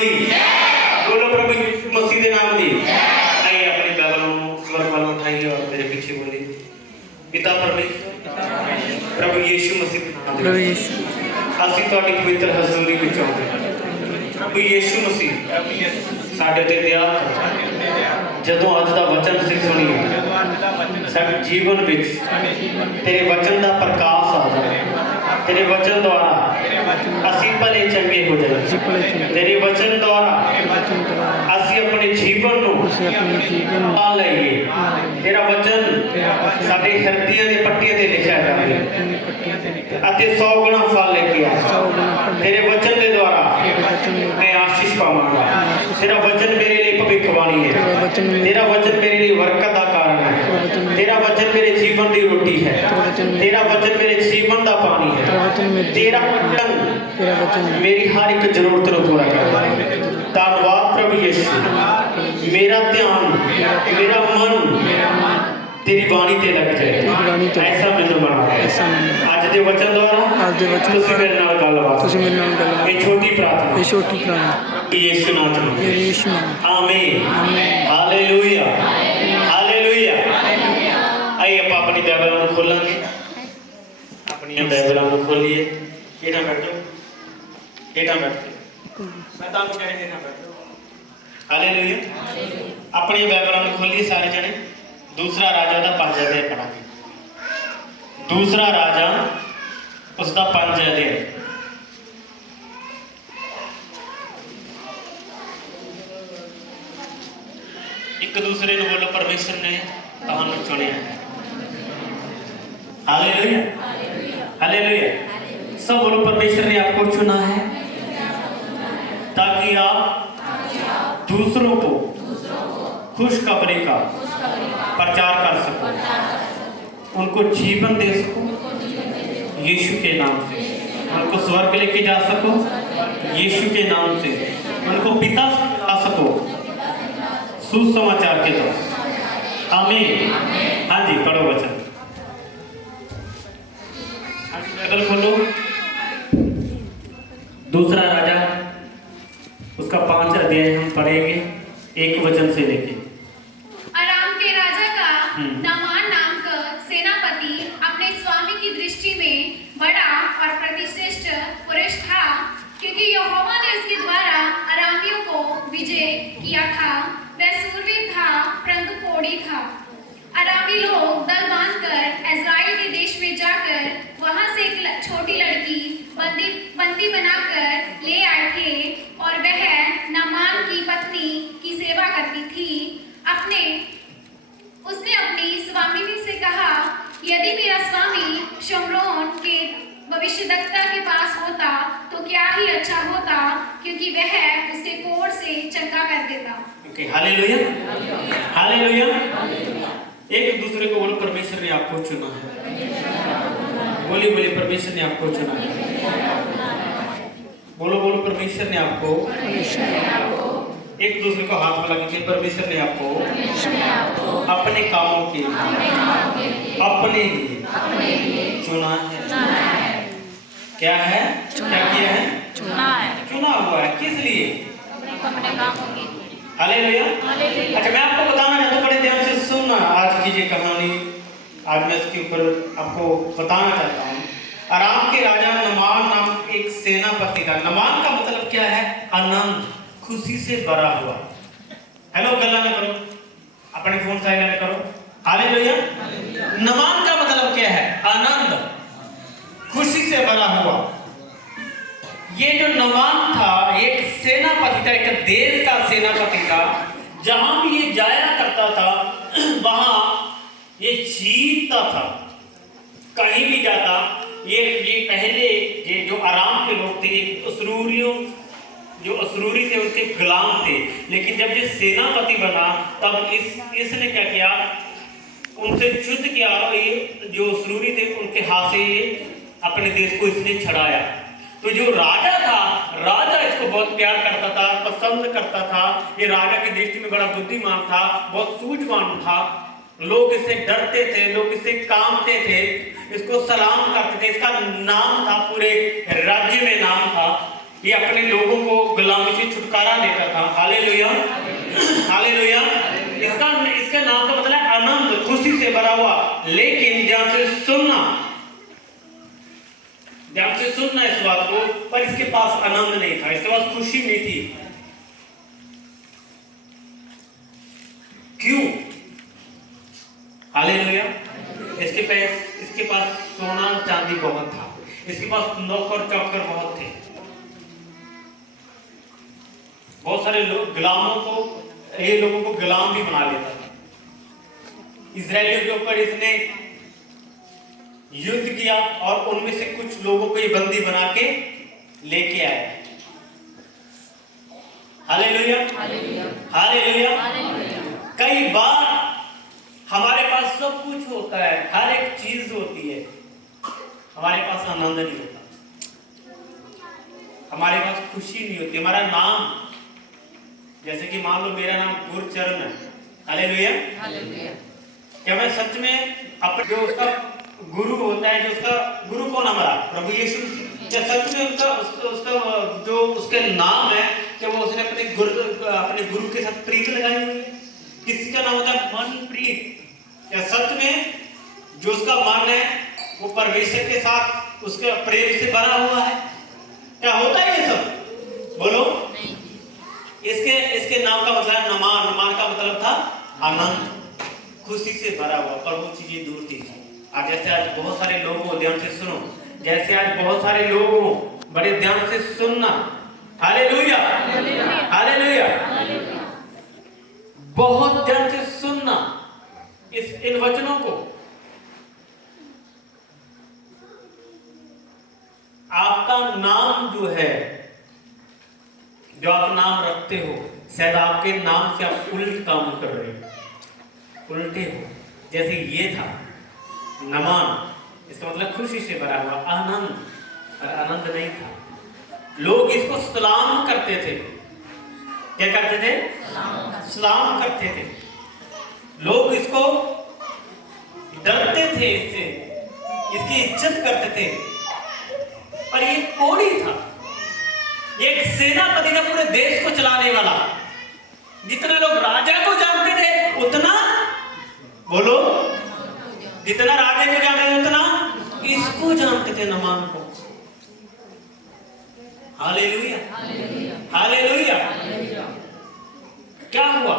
दी। बोलो प्रभु यीशु मसीह के नाम दी। आइए अपनी बाइबलों स्वर वालों उठाइए और मेरे पीछे बोलिए, पिता परमेश्वर प्रभु यीशु मसीह के नाम दी। ਅਸੀਂ ਤੁਹਾਡੀ ਪਵਿੱਤਰ ਹਜ਼ੂਰੀ ਵਿੱਚ ਆਉਂਦੇ ਹਾਂ। ਪ੍ਰਭੂ ਯੀਸ਼ੂ ਮਸੀਹ ਸਾਡੇ ਤੇ ਦਇਆ ਜਦੋਂ ਅੱਜ ਦਾ ਵਚਨ ਅਸੀਂ ਸੁਣੀਏ ਸਾਡੇ ਜੀਵਨ ਵਿੱਚ ਤੇਰੇ ਵਚਨ ਦਾ ਪ੍ਰਕਾਸ਼ ਆ ਜਾਵੇ। ਤੇਰੇ ਵਚਨ ਦੁਆਰਾ ਅਸੀਂ ਭਲੇ ਚੰਗੇ ਹੋ ਜਾਈਏ। ਤੇਰੇ ਵਚਨ ਦੁਆਰਾ ਅਸੀਂ ਆਪਣੇ ਜੀਵਨ ਨੂੰ ਪਾ ਲਈਏ। ਤੇਰਾ ਵਚਨ ਸਾਡੇ ਹਿਰਦਿਆਂ ਦੇ ਪੱਟੀਆਂ ਤੇ ਲਿਖਿਆ ਜਾਵੇ ਅਤੇ 100 ਗੁਣਾ ਫਲ ਲੈ ਕੇ ਆ। तेरे वचन के द्वारा मैं आशीष पावांगा। तेरा वचन मेरे लिए भविष्यवाणी है। तेरा वचन मेरे लिए बरकत का कारण है। तेरा वचन मेरे जीवन की रोटी है। तेरा वचन मेरे जीवन का पानी है। तेरा वचन मेरी हर एक जरूरत को पूरा करता है। धन्यवाद प्रभु यीशु। मेरा ध्यान मेरा मन तेरी बाणी ते लग जाए। ऐसा मैंने बना आज के वचन द्वारा तुसी मेरे नाल गलबात ये छोटी प्रार्थना यीशु नाम में आमीन हालेलुया हालेलुया। आइए आप अपनी बाइबल को खोलेंगे। अपनी बाइबल को खोलिए। एटा बैठो मैं ताकू कह रहे ना बैठो। हालेलुया। अपनी बाइबल को खोलिए सारे जने। दूसरा राजा का 5 अध्याय पढ़ांगे। दूसरा राजा उसका 5 अध्याय। एक दूसरे ने बोलो परमेश्वर ने तुहानू चुनिया। Hallelujah hallelujah. सब बोलो परमेश्वर ने आपको चुना है ताकि आप दूसरों को खुशखबरी का प्रचार कर सको, उनको जीवन दे सको यीशु के नाम से, उनको स्वर्ग लेके जा सको यीशु के नाम से, उनको पिता आ सको सुसमाचार के द्वारा। आमीन। हाँ जी पढ़ो वचन। बाइबल खोलो। दूसरा राजा उसका 5 अध्याय हम पढ़ेंगे 1 वचन से लेके। अराम के राजा का नामान नाम का सेनापति अपने स्वामी की दृष्टि में बड़ा और प्रतिष्ठित पुरुष था, क्योंकि यहोवा ने उसके द्वारा अरामियों को विजय किया था। वह सूरवीर था परंतु कोढ़ी था। अरामी लोग दल बांधकर इस्राएल के देश में जाकर वहां से एक छोटी लड़की बंदी बनाकर ले आए थे और वह नामान की पत्नी की सेवा करती थी। उसने अपनी स्वामिनी से कहा, यदि मेरा स्वामी शमरोन के भविष्यद्वक्ता के पास होता तो क्या ही अच्छा होता, क्योंकि वह उसके कोढ़ से चंगा कर देता। Okay hallelujah hallelujah. एक दूसरे को बोलो परमेश्वर ने आपको चुना है। बोलिए बोलिए परमेश्वर ने आपको चुना है। बोलो बोलो परमेश्वर ने आपको। एक दूसरे को हाथ मिला के परमेश्वर ने आपको अपने कामों के अपने लिए चुना है। क्या है? क्या किया है? चुना हुआ है। किस लिए? हालेलुया। अच्छा मैं आपको बताना चाहता हूँ, बड़े ध्यान से सुनना आज की ये कहानी। आज मैं इसके ऊपर आपको बताना चाहता हूँ। अराम के राजा नमान नाम एक सेनापति था। नमान का मतलब क्या है? आनंद, खुशी से भरा हुआ। हेलो गल्ला ना करो, अपने फोन साइलेंट करो। हालेलुया। नमान का मतलब क्या है? आनंद, खुशी से भरा हुआ। ये जो नमान था एक सेनापति था, एक देश का सेनापति था। जहां भी ये जाया करता था वहां ये जीतता था। कहीं भी जाता ये पहले ये जो आराम के लोग थे जो असरूरी थे उनके गुलाम थे। लेकिन जब ये सेनापति बना तब इसने क्या किया? उनसे युद्ध किया और ये जो असरूरी थे उनके हाथ से ये अपने देश को इसने छड़ाया। तो जो राजा था, राजा इसको बहुत प्यार करता था, पसंद करता था। ये राजा की दृष्टि में बड़ा बुद्धिमान था, बहुत सूझवान था। लोग इससे डरते थे, लोग इससे कांपते थे, इसको सलाम करते थे। इसका नाम था, पूरे राज्य में नाम था ये अपने लोगों को गुलामी से छुटकारा देता था। Hallelujah, hallelujah. इसका नाम का मतलब है आनंद, खुशी से भरा हुआ। लेकिन ध्यान से सुनना, ध्यान से सुनना इस बात को, पर इसके पास आनंद नहीं था, इसके पास खुशी नहीं थी। क्यों? हालेलुया। इसके पास सोना चांदी बहुत था, इसके पास नौकर चाकर बहुत थे। बहुत सारे लोग गुलामों को, ये लोगों को गुलाम भी बना लेता था। इजरायलियों के ऊपर इसने युद्ध किया और उनमें से कुछ लोगों को ये बंदी बना के लेके आया। Hallelujah, hallelujah. कई बार हमारे पास सब कुछ होता है, हर एक चीज होती है, हमारे पास आनंद नहीं होता, हमारे पास खुशी नहीं होती। हमारा नाम, जैसे कि मान लो मेरा नाम गुरचरण है। Hallelujah, hallelujah. क्या मैं सच में अपने जो उसका गुरु होता है, जो उसका गुरु कौन हमारा प्रभु यीशु, क्या सच में उसका जो उसके नाम है, क्या वो उसने अपने गुरु के साथ प्रीत लगाई हुई है? किसी का नाम होता है मनप्रीत। क्या सच में जो उसका मन है वो परमेश्वर के साथ उसके प्रेम से भरा हुआ है? क्या होता है ये सब? बोलो। इसके नाम का मतलब है नमान। नमान का मतलब था आनंद, खुशी से भरा हुआ, पर वो चीजें दूर थी। आज जैसे आज बहुत सारे लोग हो, ध्यान से सुनो, जैसे आज बहुत सारे लोग हो, बड़े ध्यान से सुनना। Hallelujah, hallelujah. बहुत ध्यान से सुनना इन वचनों को। आपका नाम जो है, जो आप नाम रखते हो, शायद आपके नाम से आप उल्ट काम कर रहे हो, उल्टे हो। जैसे ये था नमान, इसका मतलब खुशी से भरा हुआ, आनंद, और आनंद नहीं था। लोग इसको सलाम करते थे। क्या करते थे? सलाम करते थे। लोग इसको डरते थे, इससे इसकी इज्जत करते थे। पर ये कोड़ी था, एक सेनापति था पूरे देश को चलाने वाला। जितना लोग राजा को जानते थे उतना, बोलो, जितना राजा को जानते थे उतना इसको जानते थे, नमान को। Hallelujah, hallelujah. क्या हुआ?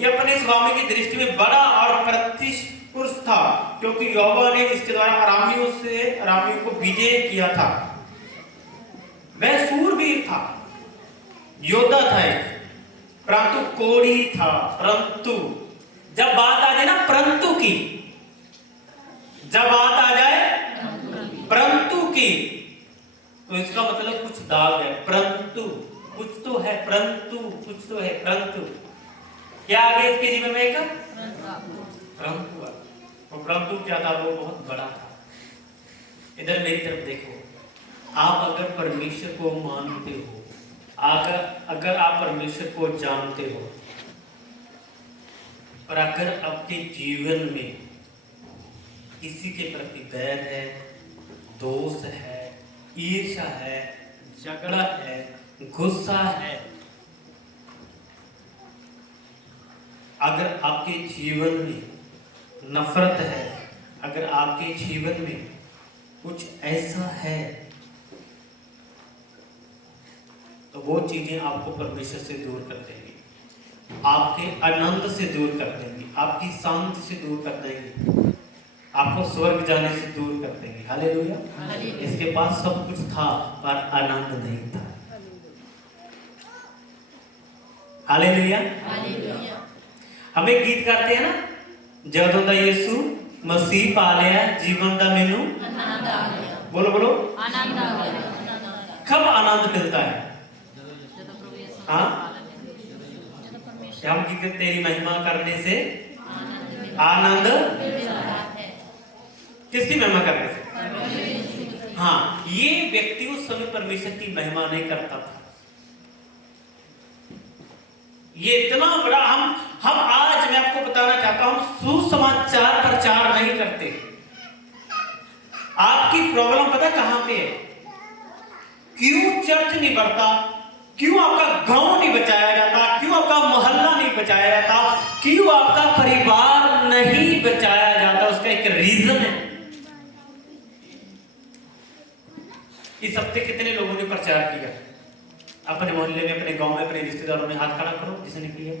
ये अपने स्वामी की दृष्टि में बड़ा और प्रतिष्ठित पुरुष था, क्योंकि यहोवा ने इसके द्वारा अरामियों को विजय किया था। वह सूरवीर था, योद्धा था एक, परंतु कोढ़ी था। परंतु जब बात आ जाए ना परंतु की, जब बात आ जाए परंतु की, तो इसका मतलब कुछ दाग है। परंतु कुछ तो है, परंतु कुछ तो है, परंतु क्या आगे इसके जीवन में एक परंतु। वो परंतु क्या था? वो बहुत बड़ा था। इधर मेरी तरफ देखो। आप अगर परमेश्वर को मानते हो, अगर आप परमेश्वर को जानते हो, और अगर आपके जीवन में किसी के प्रति बैर है, दोष है, ईर्ष्या है, झगड़ा है, गुस्सा है, अगर आपके जीवन में नफरत है, अगर आपके जीवन में कुछ ऐसा है, तो वो चीजें आपको परमेश्वर से दूर कर देंगी, आपके आनंद से दूर कर देंगी, आपकी शांति से दूर कर देंगी, आपको स्वर्ग जाने से दूर कर देंगे। हालेलुया। इसके पास सब कुछ था पर आनंद नहीं था। हालेलुया। हमें गीत गाते हैं ना, ਜਦੋਂ ਦਾ ਯਿਸੂ ਮਸੀਹ ਪਾ ਲਿਆ जीवन ਦਾ ਮੈਨੂੰ आनंद आ गया। बोलो बोलो, आनंद आ गया। कब आनंद मिलता है? हाँ, हम की तेरी महिमा करने से आनंद, किसकी महिमा करने से? हाँ, ये व्यक्ति उस समय परमेश्वर की महिमा नहीं करता था। ये इतना बड़ा, हम आज मैं आपको बताना चाहता हूं, सुसमाचार प्रचार नहीं करते। आपकी प्रॉब्लम पता कहां पे है? क्यों चर्च नहीं बढ़ता, क्यों आपका गांव नहीं बचाया जाता, क्यों आपका मोहल्ला नहीं बचाया जाता, क्यों आपका परिवार नहीं बचाया जाता, उसका एक रीजन है। इस हफ्ते कितने लोगों ने प्रचार किया अपने मोहल्ले में, अपने गांव में, अपने रिश्तेदारों में? हाथ खड़ा करो जिसने किया।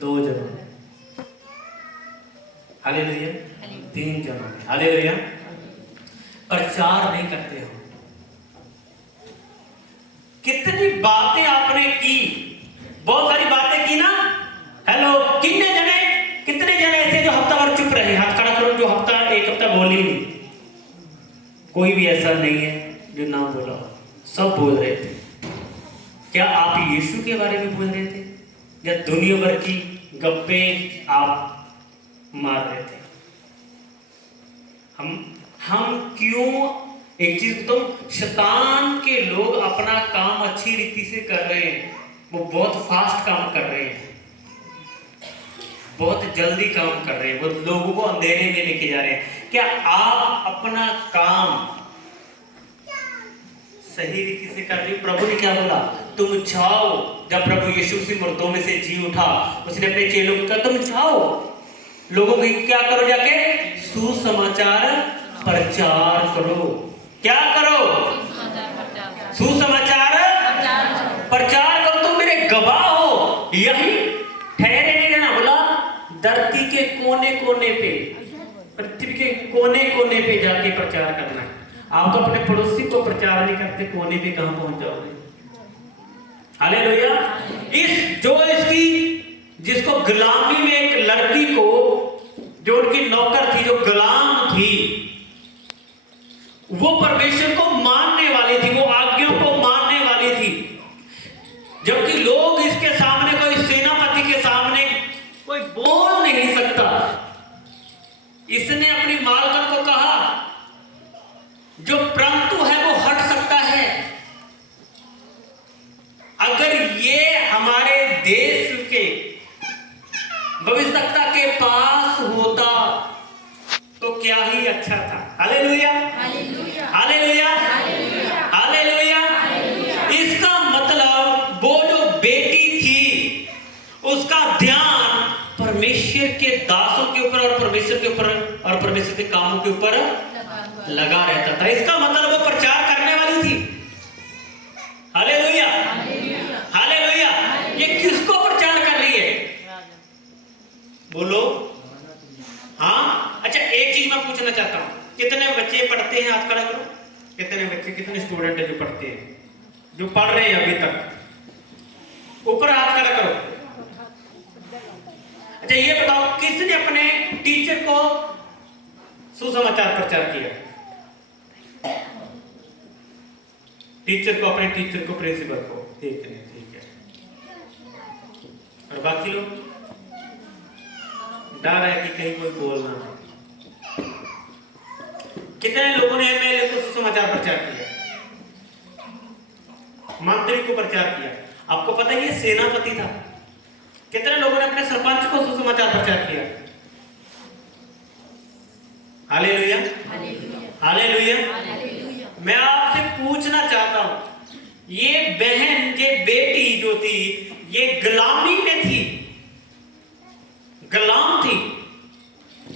2 जनों ने। हालेलुया। 3 जनों ने। हालेलुया। प्रचार नहीं करते हो। कितनी बातें आपने की, बहुत सारी बातें की ना। हेलो, कितने जने ऐसे जो हफ्ता भर चुप रहे? हाथ खड़ा करो जो एक हफ्ता बोली नहीं। कोई भी ऐसा नहीं है जो नाम बोला, सब बोल रहे थे। क्या आप यीशु के बारे में बोल रहे थे या दुनिया भर की गप्पे आप मार रहे थे? हम क्यों, एक चीज तो, शैतान के लोग अपना काम अच्छी रीति से कर रहे हैं, वो बहुत फास्ट काम कर रहे हैं, बहुत जल्दी काम कर रहे हैं, वो लोगों को अंधेरे में लेके जा रहे हैं। क्या आप अपना काम सही रीति से कर रहे हो? प्रभु ने क्या बोला? तुम जाओ। जब प्रभु यीशु से मुर्दों में से जी उठा, उसने अपने चेलों को कहा तुम जाओ, लोगों को क्या करो, जाके सुसमाचार प्रचार करो। क्या करो? सुसमाचार प्रचार करो। तुम मेरे गवाह हो। यही ठहरे नहीं रहना। बोला धरती के कोने कोने पे, पृथ्वी के कोने कोने पे जाके प्रचार करना है। आप तो अपने पड़ोसी को प्रचार नहीं करते, कोने पे कहां पहुंच जाओगे? हालेलुया। जिसको गुलामी में एक लड़की को, जो उनकी नौकर थी, जो गुलाम थी, वो परमेश्वर को मानने वाली थी, वो आज्ञा को मानने वाली थी, जबकि लोग इसके सामने, कोई सेनापति के सामने कोई बोल नहीं सकता। इसने अपनी मालकन को कहा जो प्रंतु है वो हट सकता है। अगर ये हमारे देश के भविष्यवक्ता के पास होता तो क्या ही अच्छा था। Hallelujah, hallelujah, hallelujah. इसका मतलब वो जो बेटी थी उसका ध्यान परमेश्वर के दासों के ऊपर और परमेश्वर के ऊपर और परमेश्वर के कामों के ऊपर लगा रहता था। इसका मतलब वो प्रचार करने वाली थी। Hallelujah, hallelujah. ये किसको प्रचार कर रही है? बोलो। हाँ, अच्छा, एक चीज मैं पूछना चाहता हूं, कितने बच्चे पढ़ते हैं? हाथ खड़ा करो। कितने बच्चे, कितने स्टूडेंट है जो पढ़ते हैं, जो पढ़ रहे हैं अभी तक? ऊपर हाथ खड़ा करो। अच्छा, ये बताओ किसने अपने टीचर को सुसमाचार प्रचार किया? टीचर को, अपने टीचर को, प्रिंसिपल को। ठीक है, ठीक है। और बाकी लोग डर है कि कहीं कोई बोलना है। कितने लोगों ने एमएलए को सुसमाचार प्रचार किया, मंत्री को प्रचार किया? आपको पता है ये सेनापति था। कितने लोगों ने अपने सरपंच को सुसमाचार प्रचार किया? Hallelujah, hallelujah. मैं आपसे पूछना चाहता हूं, ये बहन, ये बेटी जो थी, ये गुलामी में थी, गुलाम थी,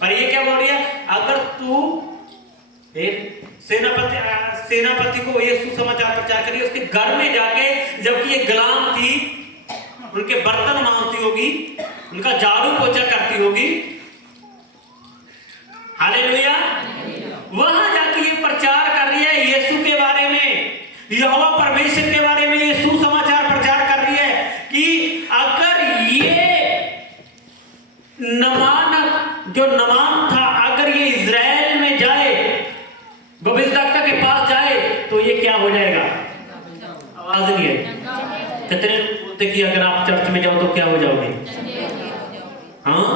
और ये क्या बोल रही है? अगर तू एक सेनापति को ये सुसमाचार प्रचार करिए, उसके घर में जाके, जबकि ये गुलाम थी, उनके बर्तन मांजती होगी, उनका झाड़ू पोछा करती होगी। हालेलुया। वहां जाके ये प्रचार कर रही है यीशु के बारे में, यहोवा परमेश्वर के बारे में ये सुसमाचार प्रचार कर रही है कि अगर ये नमान था, अगर ये इजराइल में जाए, भविष्यवक्ता के पास जाए, तो ये क्या हो जाएगा? आवाज नहीं आई। कितने बोलते कि अगर आप चर्च में जाओ तो क्या हो जाओगे? हाँ,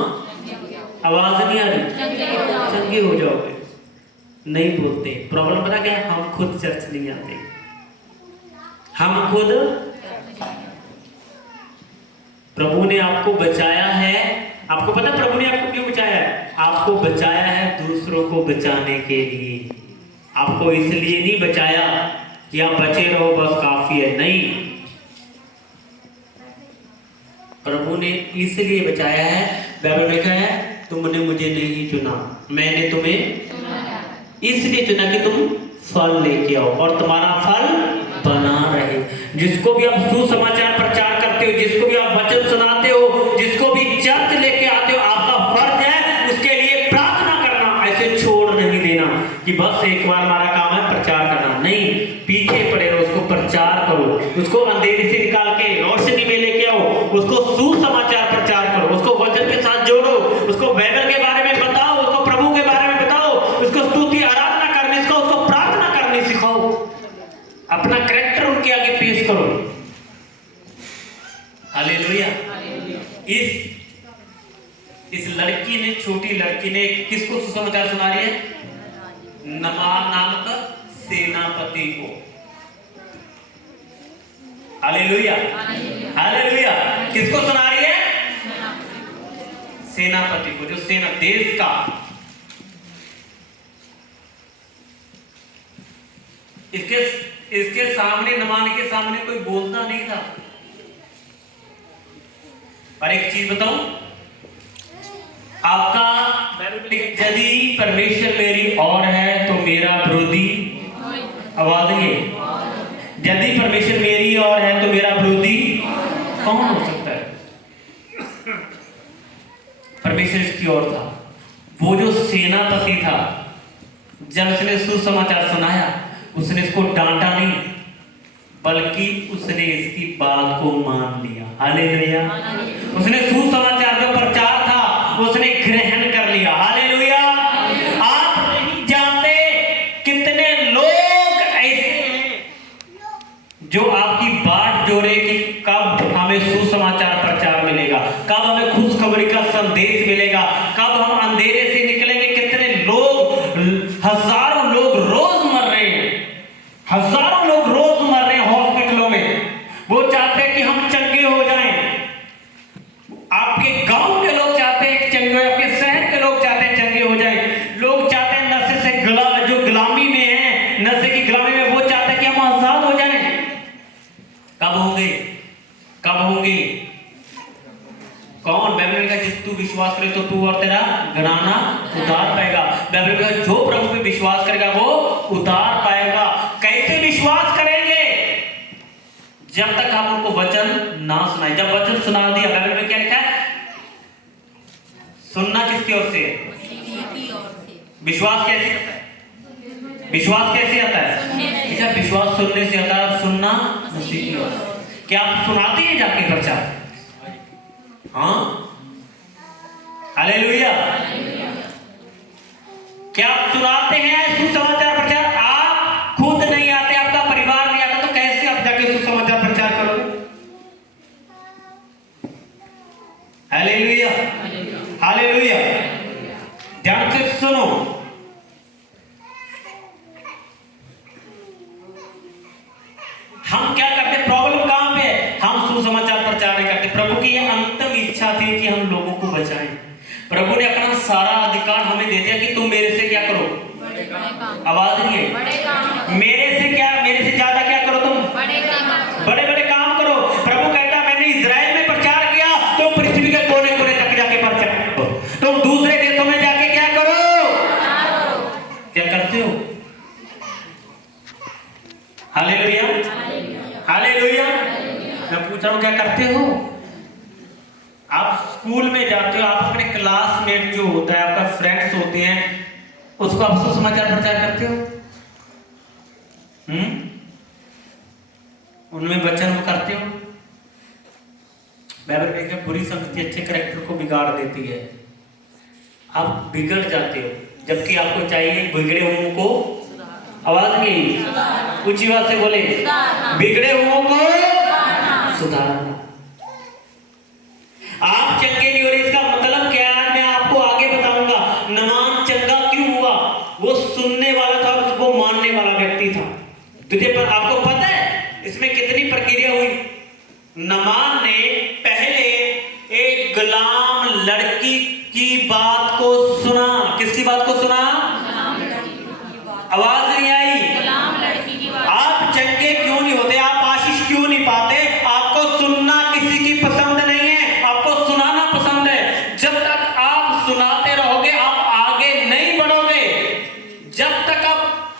आवाज नहीं आ रही। चंगे हो जाओगे। नहीं बोलते। प्रॉब्लम पता क्या है? हम खुद चर्च नहीं आते। हम खुद, प्रभु ने आपको बचाया है। आपको पता है प्रभु ने आपको क्यों बचाया है? आपको बचाया है दूसरों को बचाने के लिए। आपको इसलिए नहीं बचाया या बचे रहो बस काफी है। नहीं, प्रभु ने इसलिए बचाया है। बाइबल में क्या है, तुमने मुझे नहीं चुना, मैंने तुम्हें इसलिए चुना कि तुम फल लेके आओ और तुम्हारा फल बना रहे। जिसको भी आप सुसमाचार प्रचार करते हो, जिसको भी आप वचन सुनाते हो, जिसको भी चर्च लेके आते हो, आपका फर्ज है उसके लिए प्रार्थना करना। ऐसे छोड़ नहीं देना कि बस एक बार हमारा काम है प्रचार करना। नहीं, पीछे पड़े रहो, उसको प्रचार करो, उसको अंधेरे से निकाल के रोशनी में लेके आओ, उसको सुसमाचार प्रचार करो, उसको वचन के साथ जोड़ो, उसको बाइबल के बारे में बताओ, उसको प्रभु के बारे में बताओ, उसको स्तुति आराधना करने सिखाओ, उसको प्रार्थना करने सिखाओ, अपना कैरेक्टर उनके आगे पेश करो। हालेलुया। इस लड़की ने, छोटी लड़की ने किसको सुसमाचार सुना रही है? नमान नामक सेनापति को। Hallelujah, hallelujah. किसको सुना रही है? सेनापति को, जो सेना देश का। इसके सामने, नमान के सामने कोई बोलता नहीं था। पर एक चीज बताऊं, आपका यदि परमेश्वर मेरी और है तो मेरा विरोधी, आवाज नहीं, यदि परमेश्वर मेरी और है तो मेरा विरोधी कौन हो सकता है? परमेश्वर इसकी ओर था। वो जो सेनापति था, जब उसने सुसमाचार सुनाया, उसने इसको डांटा नहीं, बल्कि उसने इसकी बात को मान लिया। हालेलुया। उसने सुसमाचार जो प्रचार था उसने ग्रहण कर लिया। हालेलुया। आप नहीं जानते कितने लोग ऐसे हैं जो आपकी बात जोड़े कि कब हमें सुसमाचार प्रचार मिलेगा, कब हमें खुशखबरी का संदेश मिलेगा, कब हम अंधेरे से निकलेंगे। कितने लोग, हजारों लोग रोज मर रहे हैं, हजारों लोग रोज मर रहे हैं हॉस्पिटलों में। वो चाहते हैं कि हम चंगे हो जाएं। आपके गांव के लोग चाहते हैं कि चंगे हो, आपके शहर के लोग चाहते हैं चंगे हो जाएं। लोग चाहते हैं नशे से जो गुलामी में है, नशे की गुलामी में, वो चाहते हैं कि हम आजाद हो जाएं। कब होंगे? कब होंगे? कौन? बाइबल का जिस तू विश्वास करे तो तू और तेरा घराना उद्धार पाएगा। बाइबल का जो प्रभु पे विश्वास करेगा वो उद्धार पाएगा। कैसे विश्वास करेंगे? जब तक आप उनको वचन ना सुनाए। जब वचन सुना दिया, बाइबल में क्या लिखा है? सुनना किसकी ओर से है? विश्वास कैसे आता है? विश्वास कैसे आता है? जब विश्वास सुनने से आता है, सुनना मसीह की ओर से। क्या आप सुनाते हैं जाके प्रचार? हाँ, हालेलुया। क्या आप सुनाते हैं सुसमाचार प्रचार? आप खुद नहीं आते, आपका परिवार नहीं आता, तो कैसे आप जाके सुसमाचार प्रचार करोगे? Hallelujah, hallelujah. ध्यान से सुनो। हम क्या करते? प्रॉब्लम कहां पे है? हम सुसमाचार प्रचार नहीं करते। प्रभु की यह अंतिम इच्छा थी कि हम लोगों को बचाएं। प्रभु ने अपना सारा अधिकार हमें दे दिया कि तुम मेरे से क्या करो? आवाज नहीं है। मेरे से क्या? मेरे से ज्यादा क्या करो? तुम बड़े बड़े काम करो। प्रभु कहता है, मैंने इजराइल में प्रचार किया, तुम पृथ्वी के कोने कोने तक जाके प्रचार करो। तुम दूसरे देशों में जाके क्या करो? क्या करते हो? Hallelujah, hallelujah. मैं पूछ रहा हूं, क्या करते हो? आप स्कूल में जाते हो, आप अपने क्लासमेट जो होता है, आपका फ्रेंड्स होते हैं, उसको आप सुसमाचार प्रचार करते हो? उनमें वचन करते हो? बाइबल में क्या, बुरी संगति अच्छे कैरेक्टर को बिगाड़ देती है। आप बिगड़ जाते हो, जबकि आपको चाहिए बिगड़े हुओं को, आवाज नहीं, ऊंची बात से बोले, बिगड़े हुओं को सुधारना। आप चंगे नहीं हो रहे, इसका मतलब क्या है? मैं आपको आगे बताऊंगा। नमान चंगा क्यों हुआ? वो सुनने वाला था, उसको मानने वाला व्यक्ति था। तुझे आपको पता है इसमें कितनी प्रक्रिया हुई? नमान ने पहले एक गुलाम लड़की की बात को सुना। किसकी बात को सुना? आवाज नहीं आई। आप किसी की पसंद नहीं है, आपको सुनाना पसंद है। जब तक आप सुनाते रहोगे आप आगे नहीं बढ़ोगे। जब तक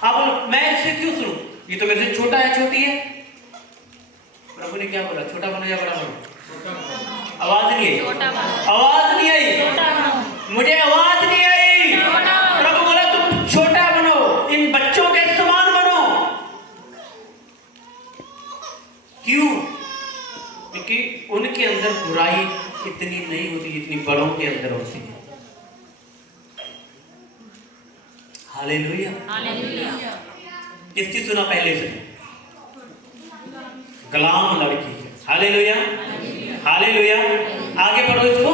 आप मैं इससे क्यों सुनूं, ये तो मेरे से छोटा है, छोटी है। प्रभु ने क्या बोला, छोटा बनो या बड़ा बनो? आवाज नहीं आई, आवाज नहीं आई, मुझे आवाज नहीं आई। प्रभु बोला तुम छोटा बनो, इन बच्चों के समान बनो। क्यों? क्योंकि उनके अंदर बुराई इतनी नहीं होती जितनी बड़ों के अंदर होती है। Hallelujah, hallelujah. किसकी सुना पहले से? गुलाम लड़की है। Hallelujah, hallelujah. आगे पढ़ो इसको।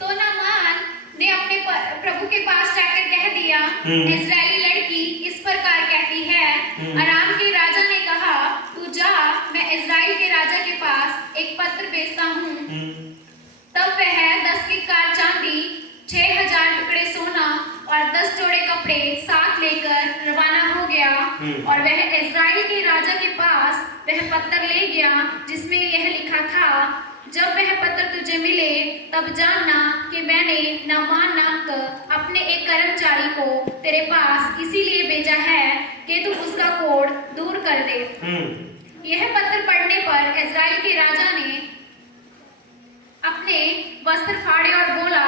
तो नामान ने अपने प्रभु के पास जाकर कह दिया, इस्राएली लड़की इस प्रकार कहती है, अराम के राजा ने कहा, तू जा, मैं इस्राएल के राजा के पास एक पत्र भेजता हूँ। तब वह 10 किक्कार चांदी, 6000 टुकड़े सोना और 10 जोड़े कपड़े साथ लेकर रवाना हो गया। और वह इस्राएल के राजा के पास वह पत्र ले गया जिसमें यह लिखा था, जब वह पत्र तुझे मिले तब जानना कि मैंने नामान नामक अपने एक कर्मचारी को तेरे पास इसीलिए भेजा है कि तू उसका कोढ़ दूर कर दे। यह पत्र पढ़ने पर इस्राएल के राजा ने अपने वस्त्र फाड़े और बोला,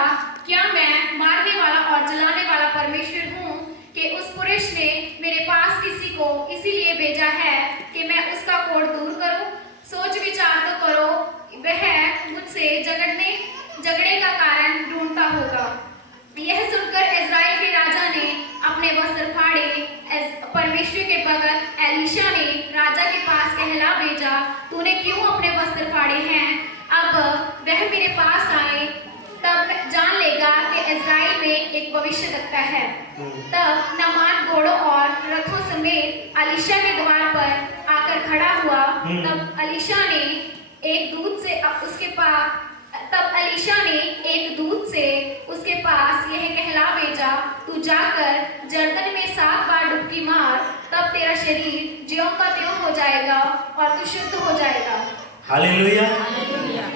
क्या मैं मारने वाला और जलाने वाला परमेश्वर हूँ कि उस पुरुष ने मेरे पास किसी को इसीलिए भेजा है कि मैं उसका कोढ़ दूर करूं? सोच विचार तो करो, वह मुझसे झगड़े का कारण ढूंढता होगा। यह सुनकर इस्राएल के राजा ने अपने वस्त्र फाड़े। परमेश्वर के भगत एलीशा ने राजा के पास कहला भेजा, तूने क्यों अपने वस्त्र फाड़े हैं? अब वह मेरे पास आए तब जान लेगा कि इस्राएल में एक भविष्यद्वक्ता है। तब नामान घोड़ों और रथों समेत एलीशा के द्वार पर आकर खड़ा हुआ। तब एलीशा ने एक दूत से उसके पास यह कहला भेजा, तू जाकर जर्दन में 7 बार डुबकी मार, तब तेरा शरीर ज्यों का त्यों हो जाएगा और तू शुद्ध हो जाएगा। Hallelujah,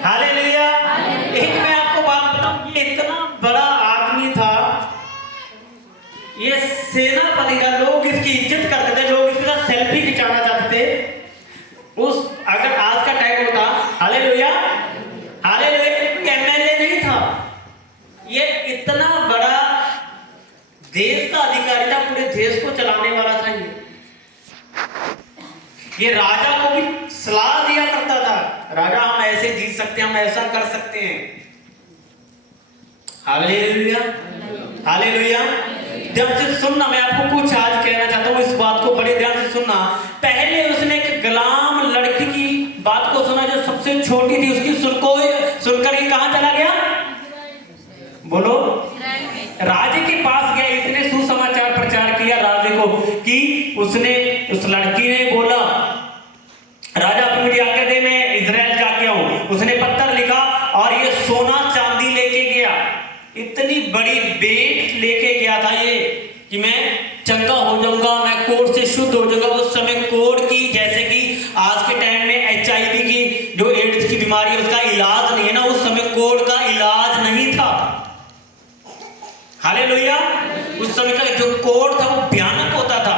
hallelujah. एक मैं आपको बात बताऊं, ये इतना बड़ा आदमी था, ये सेनापति था, लोग इसकी इज्जत करते थे, लोग इसके साथ सेल्फी खिंचाना चाहते थे। अगर आज का टाइम होता, हालेलुया, हालेलुया, एमएलए नहीं था, ये इतना बड़ा देश का अधिकारी था, पूरे देश को चलाने वाला था। ये राजा को भी सलाह दिया करता था, राजा हम ऐसे जीत सकते हैं, हम ऐसा कर सकते हैं। Hallelujah, hallelujah. ध्यान से सुनना, मैं आपको कुछ आज कहना चाहता हूँ, इस बात को बड़े ध्यान से सुनना। पहले उसने एक गुलाम लड़की की बात को सुना जो सबसे छोटी थी, उसकी सुनकर ये कहां चला गया? बोलो, राजे के पास गया। इसने सुसमाचार प्रचार किया राजे को कि उस लड़की ने बोला, राजा आप मुझे आज्ञा दे, मैं इजराइल जाके आऊं। उसने पत्र लिखा और ये सोना चांदी लेके गया, इतनी बड़ी भेंट लेके गया था ये कि मैं चंगा हो जाऊंगा, मैं कोढ़ से शुद्ध हो जाऊंगा। उस समय कोढ़ की, जैसे कि आज के टाइम में HIV की जो एड्स की बीमारी है उसका इलाज नहीं है ना, उस समय कोढ़ का इलाज नहीं था। हालेलुया। उस समय का जो कोढ़ था वो भयानक होता था,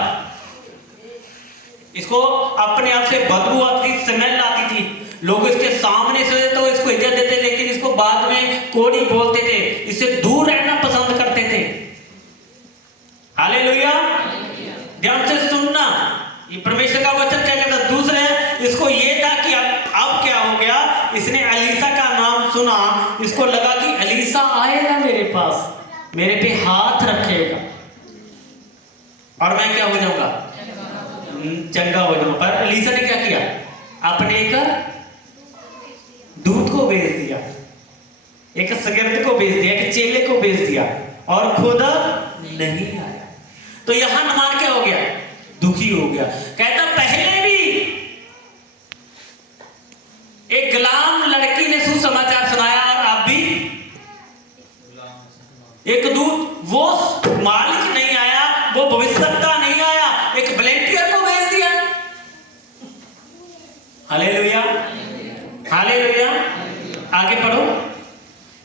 इसको अपने आप से बदबू आती थी, स्मेल आती थी। लोग इसके सामने से तो इसको इज्जत देते, लेकिन इसको बाद में कोढ़ी बोलते थे, इससे दूर रहना पसंद करते थे। हालेलुया। ध्यान से सुनना, ये परमेश्वर का वचन क्या कहता। दूसरे इसको ये था कि अब क्या हो गया, इसने एलीशा का नाम सुना, इसको लगा कि एलीशा आएगा मेरे पास, मेरे पे हाथ रखेगा और मैं क्या हो जाऊंगा, चंगा हो जाऊंगा। पर एलीशा ने क्या किया, अपने एक दूत को भेज दिया, एक शगिर्द को भेज दिया, एक चेले को भेज दिया और खुद नहीं आया। तो यहां नामान क्या हो गया, दुखी हो गया। कहता पहले भी एक गुलाम लड़की ने सुसमाचार सुनाया और आप भी एक दूत, वो मालिक नहीं आया, वो भविष्यवक्ता नहीं आया, एक वॉलंटियर को भेज दिया। Hallelujah, hallelujah. आगे पढ़ो।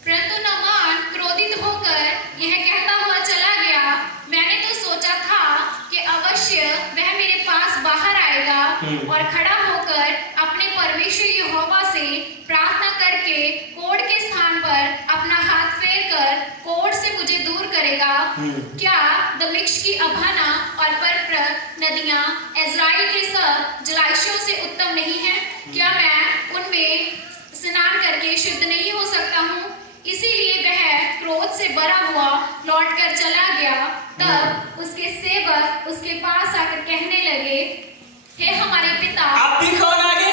परंतु नामान क्रोधित होकर यह कहता हुआ चला गया, मैंने तो सोचा था कि अवश्य वह मेरे पास बाहर आएगा और खड़ा होकर अपने परमेश्वर यहोवा से प्रार्थना करके कोढ़ के स्थान पर अपना हाथ फेरकर कोढ़ से मुझे दूर करेगा। क्या दमिश्क की अभाना और पर्प्र नदियां इज़राइल के सब जलाशयों से उत्तम नहीं है? क्या मैं उनमें स्नान करके शुद्ध नहीं हो सकता हूँ? इसीलिए वह क्रोध से भरा हुआ लौटकर चला गया। तब उसके सेवक उसके पास आकर कहने लगे, हे हमारे पिता। आप भी कौन आगे?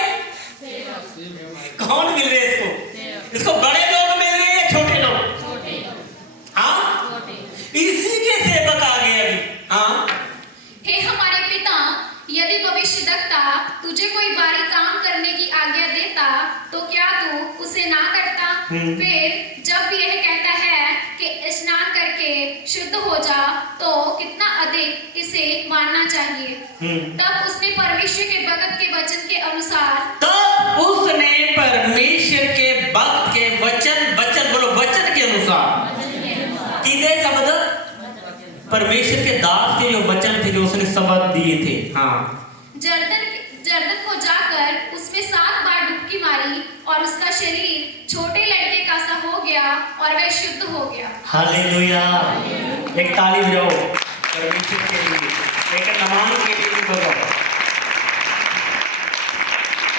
कौन मिल रहे इसको? इसको बड़े लोग मिल रहे हैं, छोटे लोग? हाँ, इसी के सेवक आगे अभी। हाँ, हे हमारे पिता, यदि भविष्यद्वक्ता तुझे कोई भारी काम करने की आज्ञा देता तो क्या तू उसे ना करता? फिर जब यह कहता है कि स्नान करके शुद्ध हो जा, तो कितना अधिक इसे मानना चाहिए। तब उसने परमेश्वर के भक्त के वचन के अनुसार बोलो वचन के अनुसार किदे शब्द परमेश्वर के दास के जो वचन थे, जो उसने शब्द दिए थे, हाँ, जर्दन को जाकर उसमें 7 बार डुबकी मारी और उसका शरीर छोटे लड़के का सा हो गया और वह शुद्ध हो गया। हालेलुया। एक ताली बजाओ परमेश्वर के लिए, एक नमान के लिए भी बजाओ।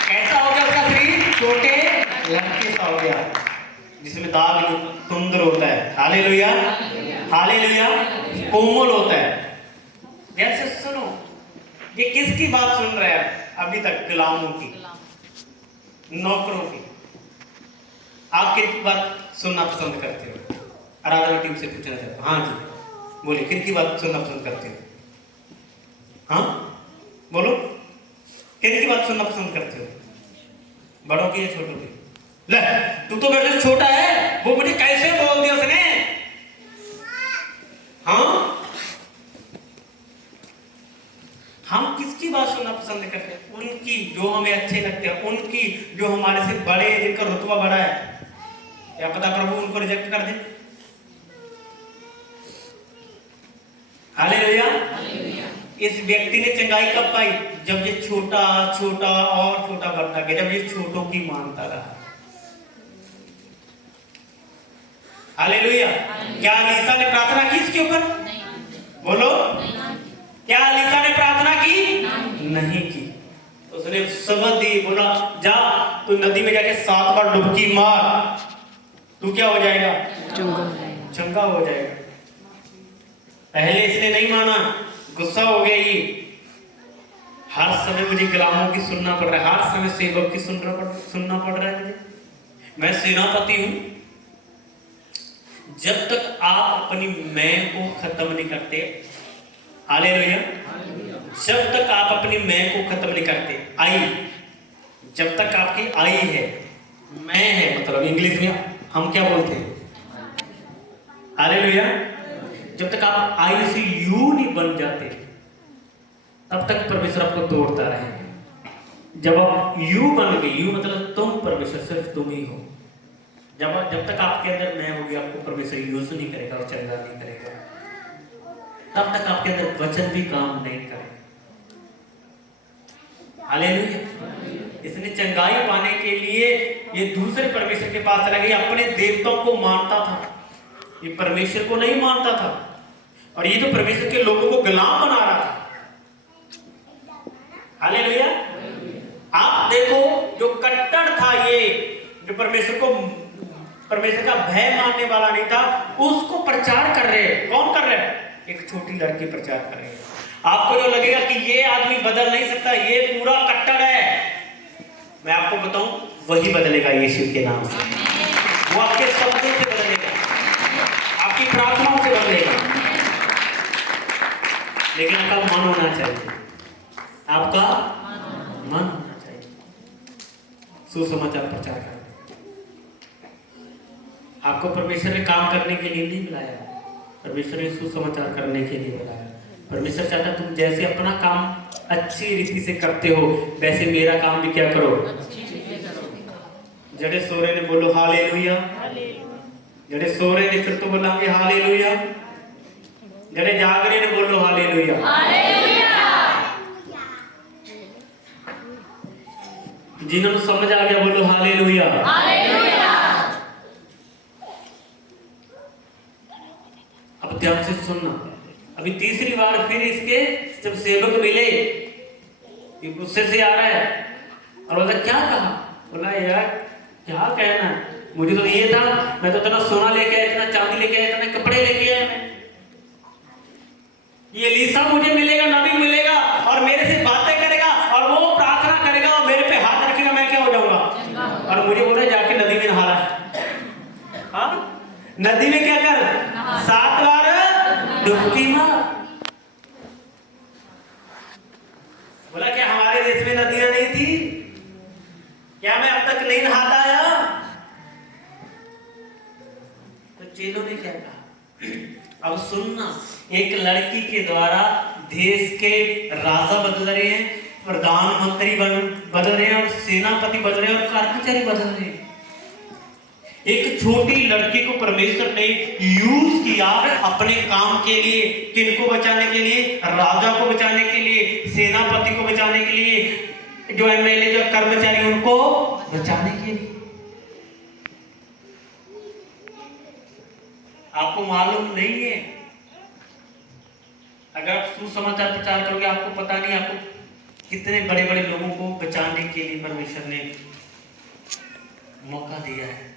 कैसा हो गया उसका शरीर? छोटे लड़के सा हो गया, जिसमें दाग सुंदर होता है। Hallelujah, hallelujah. कोमल होता है। जैसे सुनो, ये किसकी बात सुन रहे हैं अभी तक? गुलामों की, नौकरों की। आप किसकी बात सुनना पसंद करते हो? आराधना टीम से पूछना चाहता हूँ। हाँ जी, बोले, किसकी बात सुनना पसंद करते हो? हाँ बोलो, किसकी बात सुनना पसंद करते हो? बड़ों की या छोटों की? ले, तू तो मेरे से छोटा है, वो मुझे कैसे बोल दिया उसने? हाँ, हम किसकी बात सुनना पसंद करते हैं? उनकी जो हमें अच्छे लगते हैं, उनकी जो हमारे से बड़े, जिनका रुतबा बड़ा है। क्या पता प्रभु उनको रिजेक्ट कर दे। हालेलुया। इस व्यक्ति ने चंगाई कब पाई? जब ये छोटा छोटा और छोटा बढ़ता गया, जब ये छोटों की मानता रहा। हालेलुया। क्या अलीसा ने प्रार्थना की इसके ऊपर? बोलो, क्या अलीसा ने प्रार्थना की? नहीं की। उसने शब्द दी, बोला जा तू नदी में जाके 7 बार डुबकी मार, तू क्या हो जाएगा? चंगा हो जाएगा। पहले इसने नहीं माना, गुस्सा हो गया। ये हर समय मुझे गुलामों की सुनना पड़ रहा है, हर समय सेवक की सुनना पड़ रहा है मुझे। मैं सेनापति हूं। जब तक आप अपनी मैं को खत्म नहीं करते, हालेलुया, जब तक आप अपनी मैं को खत्म नहीं करते, आई, जब तक आपकी आई है, मैं है, मतलब इंग्लिश में हम क्या बोलते हैं? हालेलुया। जब तक आप आई से यू नहीं बन जाते, तब तक परमेश्वर आपको दौड़ता रहेगा। जब आप यू बन गए, यू मतलब तुम, परमेश्वर सिर्फ तुम ही हो। जब तक आपके अंदर मैं होगी, आपको परमेश्वर यूज नहीं करेगा और चंगा नहीं करेगा, तब तक आपके अंदर वचन भी काम नहीं करेगा। हालेलुया। इसने चंगाई पाने के लिए ये दूसरे परमेश्वर के पास चला गया। अपने देवताओं को मानता था, ये परमेश्वर को नहीं मानता था, और ये तो परमेश्वर के लोगों को गुलाम बना रहा था। हालेलुया। आप देखो, जो कट्टर था, ये जो परमेश्वर का भय मानने वाला नहीं था, उसको प्रचार कर रहे। कौन कर रहे हैं? एक छोटी लड़की प्रचार कर रही है। आपको जो लगेगा कि ये आदमी बदल नहीं सकता, ये पूरा कट्टर है, मैं आपको बताऊं, वही बदलेगा यीशु के नाम से। वो आपके शब्दों से बदलेगा, आपकी प्रार्थनाओं से बदलेगा, लेकिन आपका मन होना चाहिए। आपका मन होना चाहिए। सुसमाचार प्रचार करना। आपको परमेश्वर ने काम करने के लिए नहीं बुलाया, परमेश्वर ने सुसमाचार करने के लिए बुलाया। परमेश्वर चाहता तुम जैसे अपना काम अच्छी रीति से करते हो, वैसे मेरा काम भी क्या करो। जड़े सो रहे ने बोलो हालेलुया। जड़े सो रहे ने फिर तो बोलेंगे हालेलुया। जड़े जाग रहे ने बोलो हालेलुया। जिन्होंने समझ आ गया बोलो हालेलुया। अब ध्यान से सुनना। अभी तीसरी बार फिर इसके जब सेवक मिले, ये गुस्से से आ रहा है और बोला क्या कहा। बोला यार क्या कहना है, मुझे तो ये था, मैं तो इतना सोना लेके आया, इतना चांदी लेके आया, इतने कपड़े लेके आया मैं। ये एलीशा मुझे मिलेगा, नबी मिलेगा और मेरे से बातें करेगा और वो प्रार्थना करेगा और मेरे पे हाथ रखेगा, मैं क्या हो जाऊंगा। और मुझे बोला जाके नदी में नहा रहा है। हाँ नदी में क्या कर, 7 बार डुबकी मार। बोला क्या हमारे देश में नदियां नहीं थी क्या, मैं अब तक नहीं नहाता आया। तो चेलों ने क्या कहा, अब सुनना, एक लड़की के द्वारा देश के राजा बदल रहे हैं, प्रधानमंत्री बदल रहे हैं और सेनापति बदल रहे हैं और कर्मचारी बदल रहे हैं। एक छोटी लड़की को परमेश्वर ने यूज किया अपने काम के लिए, किनको बचाने के लिए, राजा को बचाने के लिए, सेनापति को बचाने के लिए, जो एमएलए जो कर्मचारी उनको बचाने के लिए। आपको मालूम नहीं है, अगर आप सुसमाचार प्रचार करोगे आपको पता नहीं आपको कितने बड़े बड़े लोगों को बचाने के लिए परमेश्वर ने मौका दिया है।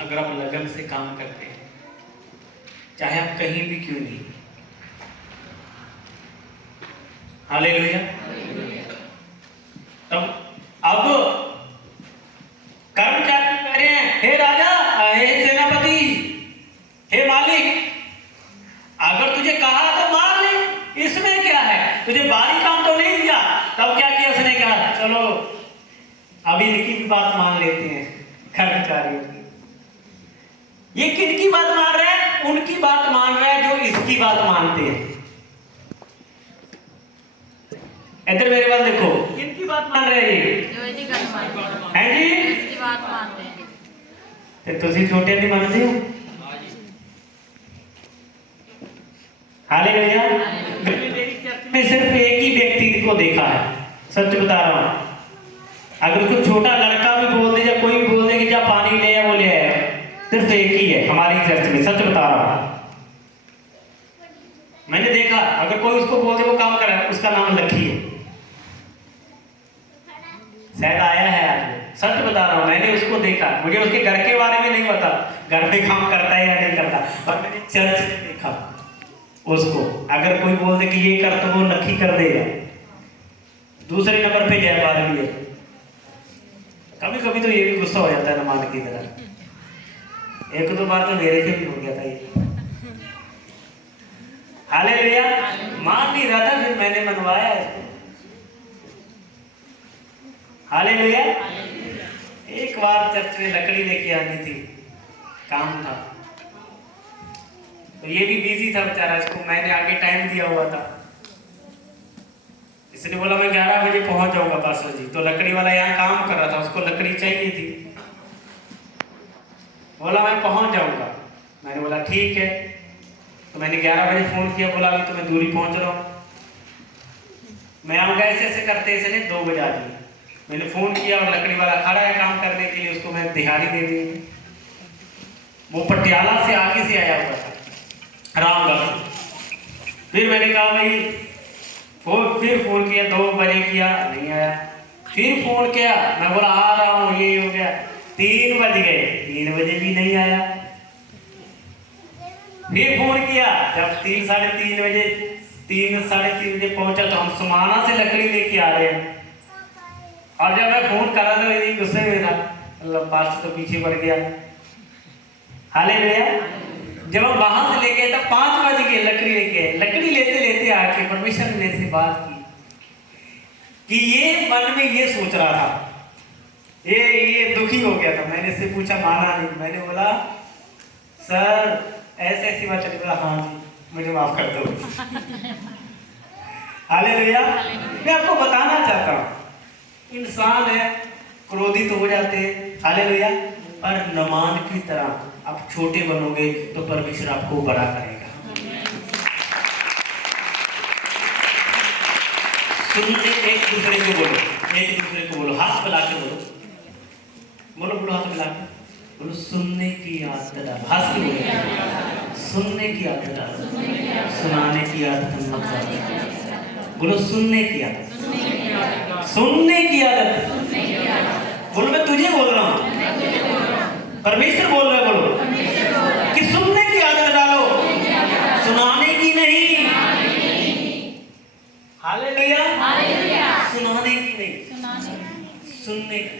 अगर आप लगन से काम करते हैं, चाहे आप कहीं भी क्यों नहीं। हालेलुया। तब अब कर्मचारी कह रहे हैं, हे राजा, हे सेनापति, हे मालिक, अगर तुझे कहा तो मान ले, इसमें क्या है, तुझे बारी काम तो नहीं दिया। तब क्या किया उसने, कहा चलो अभी इनकी भी बात मान लेते हैं, कर्मचारियों की। ये किनकी बात मान रहा है, उनकी बात मान रहा है जो इसकी बात मानते हैं। इधर मेरे बात देखो, किनकी बात मान रहे हैं ये, हैं जी, इसकी बात मानते हैं। तो तुझे छोटे नहीं मानते हो। हालेलुया। मैं सिर्फ एक ही व्यक्ति को देखा है, सच बता रहा हूं। अगर कोई छोटा लड़का भी बोल दे या कोई भी बोल दे कि जा पानी ले आ, वो ले आया, सिर्फ एक ही है हमारी चर्च में, सच बता रहा हूं। मैंने देखा, अगर कोई उसको बोल दे वो काम कर रहा है, उसका नाम लक्की है। शायद आया है आज, सच बता रहा हूं, मैंने उसको देखा। मुझे उसके घर के बारे में नहीं पता, घर पे काम करता है या नहीं करता, और मैंने चर्च में देखा उसको। अगर कोई बोल दे कि ये कर तो वो लक्की कर देगा। दूसरे नंबर पे जयपाल भी है। कभी कभी तो ये भी गुस्सा हो जाता है नमाज की तरह। 1-2 बार तो मेरे से भी हो गया था ये। हालेलुया। मान नहीं रहा था, फिर मैंने मनवाया इसको। हालेलुया। एक बार चर्च में लकड़ी लेके आनी थी, काम था, तो ये भी बिजी था बेचारा, इसको मैंने आगे टाइम दिया हुआ था। इसने बोला मैं 11 बजे पहुंच जाऊंगा पास्टर जी। तो लकड़ी वाला यहाँ काम कर रहा था, उसको लकड़ी चाहिए थी, बोला मैं पहुंच जाऊंगा। मैंने बोला ठीक है। तो मैंने 11 बजे फोन किया, बोला अभी तो मैं दूरी पहुंच रहा हूँ, मैं आऊंगा। ऐसे करते इसने 2 बजे आ गई। मैंने फोन किया और लकड़ी वाला खड़ा है काम करने के लिए, उसको मैं दिहाड़ी दे दी। वो पटियाला से आगे से आया हुआ था, रामगढ़। फिर मैंने कहा भाई, फिर फोन किया, 2 बजे किया, नहीं आया। फिर फोन किया, मैं बोला आ रहा हूँ, ये हो गया। 3 बज गए, 3 बजे भी नहीं आया। फिर फोन किया, जब 3 साढ़े 3 बजे 3 साढ़े 3 बजे पहुंचा, तो हम समाना से लकड़ी लेके आ रहे हैं। और जब मैं फोन कर रहा था, यही गुस्से में था, अल्लाह पास्टर तो पीछे पड़ गया। हालेलुया। जब हम वहां से लेके आए, तब 5 बज गए, लकड़ी लेके आए। लकड़ी लेते लेते आके परमेश्वर ने से बात की कि ये मन में ये सोच रहा था, ये दुखी हो गया था। मैंने इससे पूछा, माना नहीं। मैंने बोला सर ऐसे ऐसी बात चली। बोला हाँ जी, मुझे माफ कर दो। हालेलुया। मैं आपको बताना चाहता हूँ, इंसान है, क्रोधित हो जाते हैं, हालेलुया, पर नमान की तरह आप छोटे बनोगे तो परमेश्वर आपको बड़ा करेगा। सुनने एक दूसरे को बोलो, एक दूसरे को बोलो, हाथ मिला के बोलो, बोलो बोलो, हाथ मिला के बोलो, सुनने की आदत डालो, हाथ के बोलो, सुनने की आदत डालो, सुनाने की आदत मत डालो, बोलो सुनने की आदत, सुनने की आदत, बोलो मैं तुझे बोल रहा हूँ, परमेश्वर बोल रहा है, बोलो कि सुनने की आदत डालो, सुनाने की नहीं। हालेलुया, सुनाने की नहीं, सुनने की।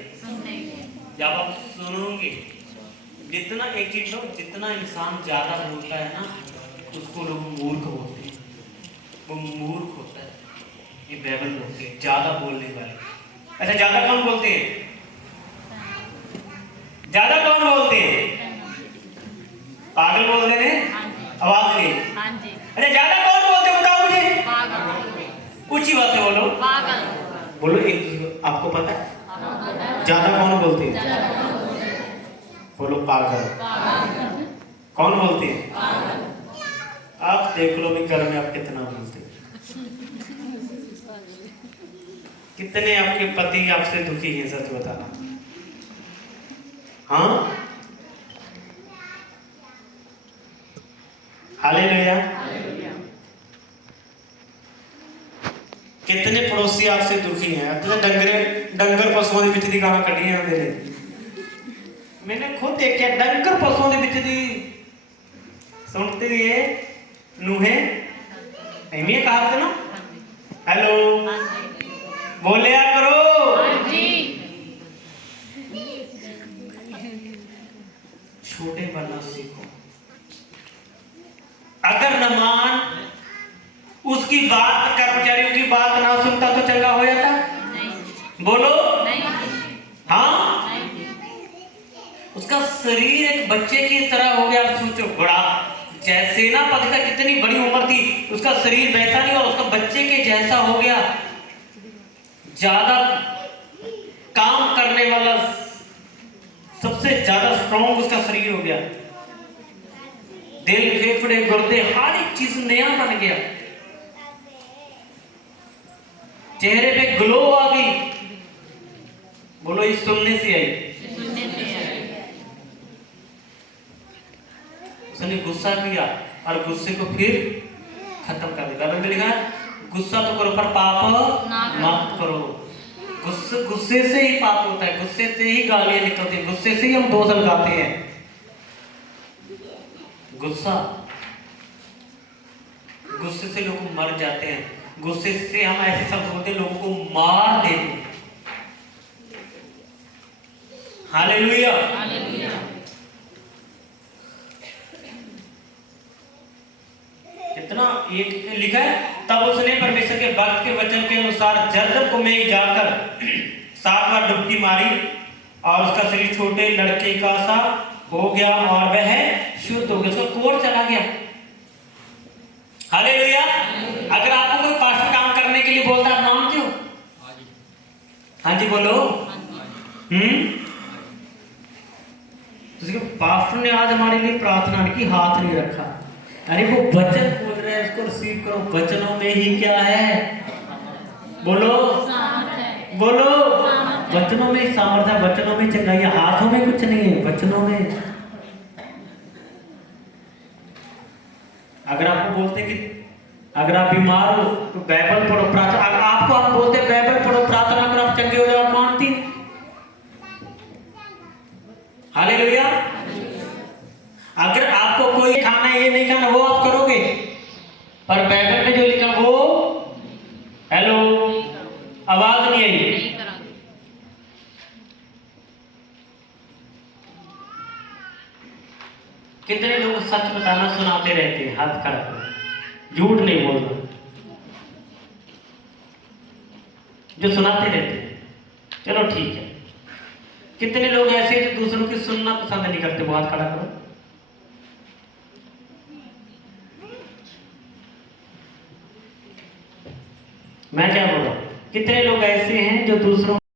जब आप सुनोगे, जितना एक चीज लो, जितना इंसान ज्यादा बोलता है ना, उसको लोग मूर्ख बोलते हैं, वो मूर्ख होता है, ये बाइबल बोलते हैं ज्यादा बोलने वाले। अच्छा ज्यादा कौन बोलते हैं? ज्यादा कौन बोलते हैं? पागल बोलते हैं, आवाज नहीं। अच्छा ज्यादा कौन बोलते हैं बताओ मुझे, ऊंची बात से बोलो, बोलो एक, आपको पता है ज्यादा कौन बोलते हैं? बोलो पागल। कौन बोलते हैं? आप देख लो भी घर में आप कितना बोलते हैं। कितने आपके पति आपसे दुखी हैं, सच बताना। हाँ, हालेलुया। कितने पड़ोसी आपसे दुखी हैं? डंगर पशुओं की बिच दी गाना कढ़ी है मैंने खुद देखा, डंगर पशुओं की बिच दी सुनते हुए नूहे एमी कहा ना, हेलो बोलिया करो। छोटे बनना सीखो। अगर नमान उसकी बात, कर्मचारियों की बात ना सुनता तो चंगा हो जाता? बोलो हाँ। उसका शरीर एक बच्चे की तरह हो गया। आप सोचो, बड़ा जैसे सेनापति का कितनी बड़ी उम्र थी, उसका शरीर वैसा नहीं और उसका बच्चे के जैसा हो गया। ज्यादा काम करने वाला, सबसे ज्यादा स्ट्रॉन्ग उसका शरीर हो गया। दिल, फेफड़े, गुर्दे, हर एक चीज नया बन गया। चेहरे पे ग्लो आ गई। बोलो इस सुनने से आई। उसने गुस्सा किया और गुस्से को फिर खत्म कर दिया। बाइबल में लिखा है गुस्सा तो करो पर पाप मत करो। गुस्से से ही पाप होता है, गुस्से से ही गालियां निकलती हैं, गुस्से से ही हम दोष लगाते हैं। गुस्से से लोग मर जाते हैं, गुस्से से हम ऐसे शब्द बोलते हैं, लोगों को मार देते हैं। हालेलुया। कितना एक लिखा है, तब उसने परमेश्वर के भक्त के वचन के अनुसार जर्दन को में जाकर 7 बार डुबकी मारी और उसका शरीर छोटे लड़के का सा हो गया और वह शुद्ध हो गया, उसका कोढ़ चला गया। हालेलुया। अगर आपको कोई पास्टर काम करने के लिए बोलता है, आप मानते हो? हाँ जी बोलो। तो पास्टर ने आज हमारे लिए प्रार्थना की, हाथ नहीं रखा। अरे वो वचन बोल रहे हैं, उसको रिसीव करो। वचनों में ही क्या है? बोलो बोलो। वचनों में सामर्थ्य है, वचनों में चंगाई, हाथों में कुछ नहीं है, वचनों में। अगर आपको बोलते कि अगर आप बीमार हो तो बाइबल पढ़ो, प्रार्थना, अगर आपको हम बोलते बाइबल पढ़ो, प्रार्थना करो, आप चंगे हो जाओ, आप मानती? हालेलुया। अगर आपको कोई खाना है, ये नहीं खाना, वो आप करोगे, पर बाइबल में जो लिखा वो, हेलो, आवाज नहीं आई। कितने लोग सच बताना सुनाते रहते हैं, हाथ खड़ा कर, झूठ नहीं बोलना, जो सुनाते रहते हैं। चलो ठीक है। कितने लोग ऐसे जो दूसरों की सुनना पसंद नहीं करते, वो हाथ खड़ा करो। मैं क्या बोल रहा हूँ, कितने लोग ऐसे हैं जो दूसरों